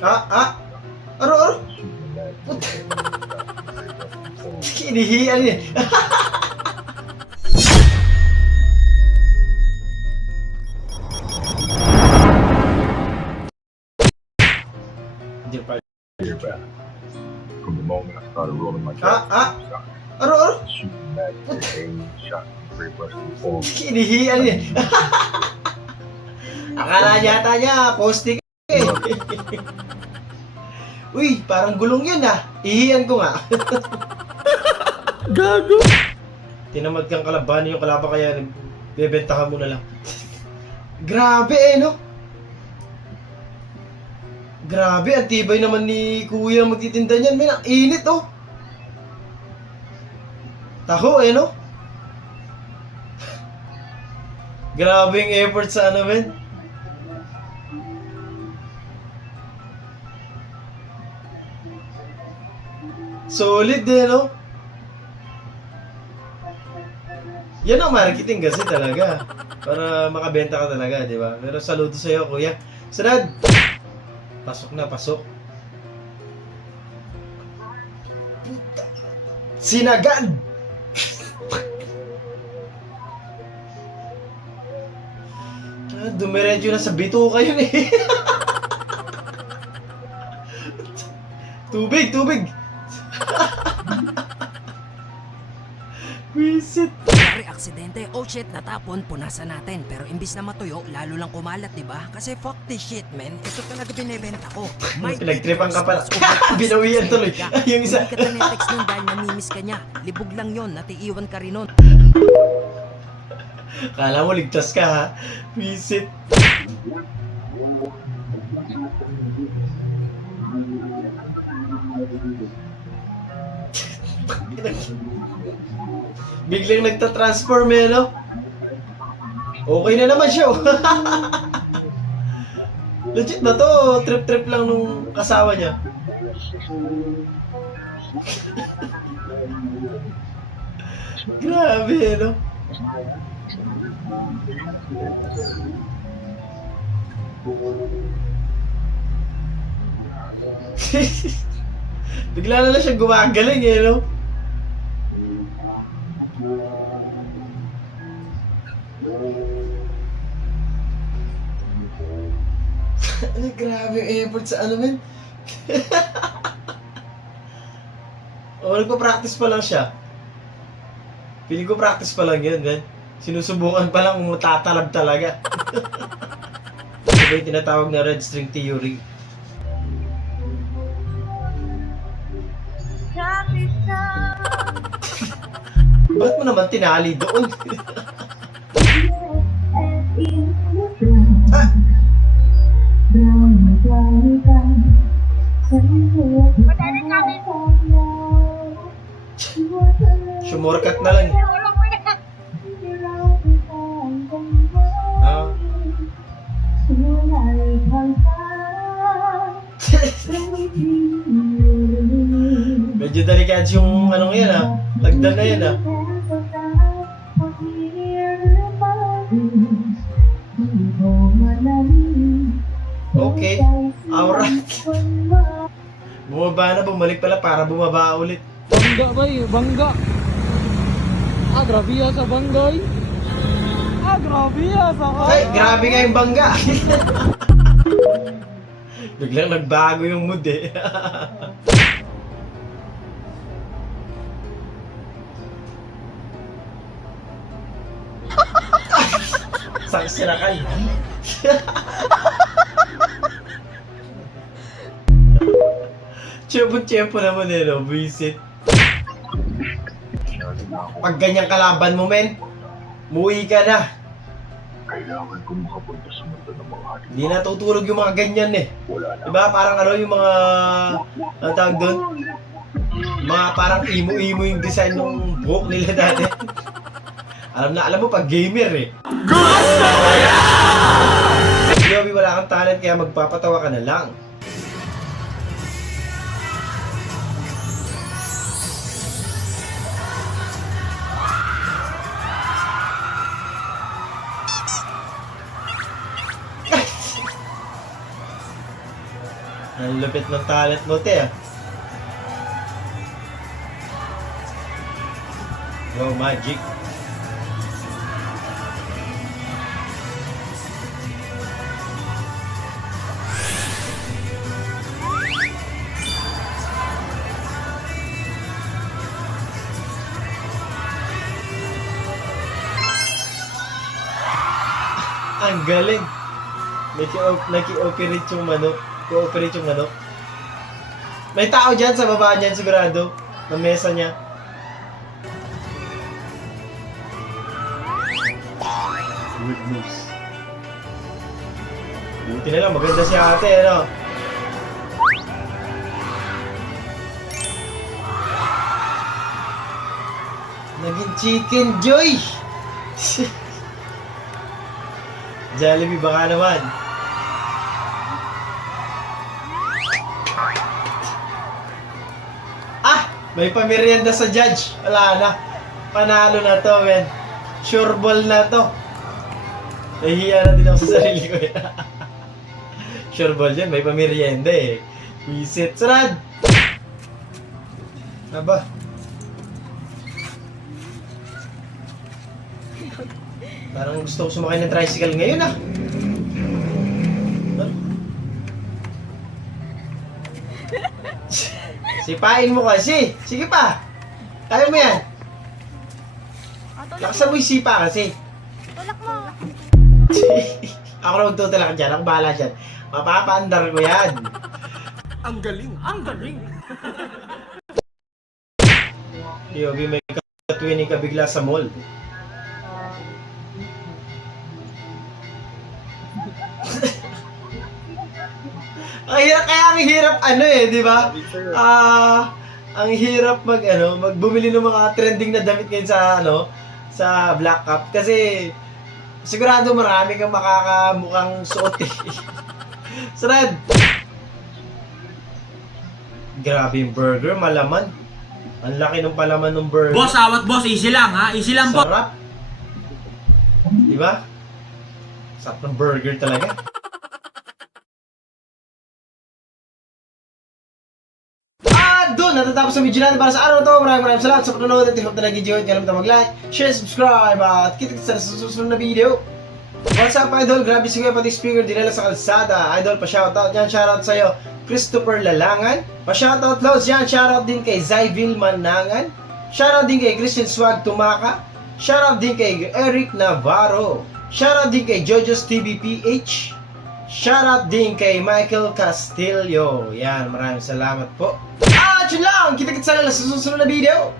Aro? Puta. Kinihiyan eh. From the moment I started rolling my dice, Aro? shooting magic, aiming shots, great blessing, all Kinihiyan eh. Akala yata niya, poste ka eh. Uy, parang gulong yun ah. Ihiyan ko nga. Gago! Tinamad kang kalaban yung kalaban kaya nagbebenta ka muna lang. Grabe eh, no? Grabe, ang tibay naman ni Kuya magtitinda niyan. Men, ang init oh. Taho eh, no? Grabe yung effort sa ano, men. Solid eh, no? Yan ang marketing kasi talaga. Para makabenta ka talaga, di ba? Pero saludo sa'yo, Kuya. Sunod! Pasok na, pasok. Puta. Sinagad! Dumiretso na sa bituka yun eh. Tubig! Visit! Nangyari aksidente, oh shit, natapon, punasan natin. Pero imbis na matuyo, lalo lang kumalat, di ba? Kasi fuck this shit, man. Ito talaga binibenta ko. Pinagtripan ka pala. Binawian tuloy. Yung isa. Hindi ka na netext nun dahil namimiss ka niya. Libog lang yon, natiiwan ka rin nun. Kala mo ligtas ka ha? Visit. Biglang nagta-transform eh, no? Okay na naman siya, oh. Legit ba to? Trip-trip lang nung kasawa niya. Grabe, eh, no? Bigla na lang siya gumagaling, eh, no? Ano, grabe yung effort sa ano, men? O, nagpa-practice pa lang siya. Piling ko practice pa lang yun, men. Sinusubukan pa lang kung matatalab talaga. Ito yung tinatawag na red string theory. Ba't mo naman tinali doon? Ah! Sumurkat na lang. Ah. Medyo delikado yung anong yan ah. Lagdan na yan ah. Okay, alright. Bumaba na, bumalik pala para bumaba ulit. Bangga ba bangga? Grabe ya sa banggay. Grabe ya sa Ay, grabe nga yung bangga. Biglang nagbago yung mood eh. Sang sirakan. Tiyempo naman eh, no? Visit. Pag ganyang kalaban mo, men, muwi ka na. kailangan ko makapunta sa mundo ng mga hari. Hindi natutulog yung mga ganyan eh. Wala na. Diba? Parang ano yung mga, ang tawag doon? Mga parang imo-imo yung design ng buhok nila dati. Alam mo pag gamer eh. Gusto ko yan! Yobi, wala kang talent kaya magpapatawa ka na lang. Ang lupit ng talent mo, te, ah. Wow, magic. Ang galing. Naki-operate yung manok. Cooperate yung manok. May tao dyan sa baba niyan sigurado. Na mesa niya. Good news. Buti na lang, maganda si ate, ano? Naging chicken joy! Jollibee baka naman. Ah! May pamerienda sa judge. Wala na. Panalo na to, men. Sure ball na to. Nahihiya na din ako sa sarili ko. Sure ball yan. May pamerienda eh. Wisit. Sarad! Aba. Parang gusto ko sumakay ng tricycle ngayon ah. Sipain mo kasi. Sige pa. Kaya mo yan. Lakasan mo yung sipa kasi. Tulak mo. Ako na magtutulak dyan. Ako bahala dyan. Mapapaandar ko yan. Ang galing! Ang galing! Yogi, may katwining ka bigla sa mall. Ang hirap ano eh, di ba? Ang hirap magbumili ng mga trending na damit ngayon sa Black Cup kasi sigurado marami kang makakamukhang suot eh. Sarad! Grabe yung burger, malaman. Ang laki ng palaman ng burger. Boss, awat boss, easy lang ha, easy lang po. Sarap. Di ba? Sarap ng burger talaga. Doon, natatapos ang video natin para sa araw na to. Maraming salamat sa panonood at I hope na nag-enjoy. Kalimutan mag-like, share, subscribe at kita-kita sa susunod na video. What's up, Idol? Grabe si Kuya pati speaker dinala sa kalsada. Idol, pa-shoutout yan. Shoutout sa'yo, Christopher Lalangan. Pa-shoutout loads yan. Shoutout din kay Zyville Manangan. Shoutout din kay Christian Swag Tumaka. Shoutout din kay Eric Navarro. Shoutout din kay Jojo's TV PH. Shoutout din kay Michael Castillo. Yan, maraming salamat po. At yun lang! Kita-kita sa susunod na video!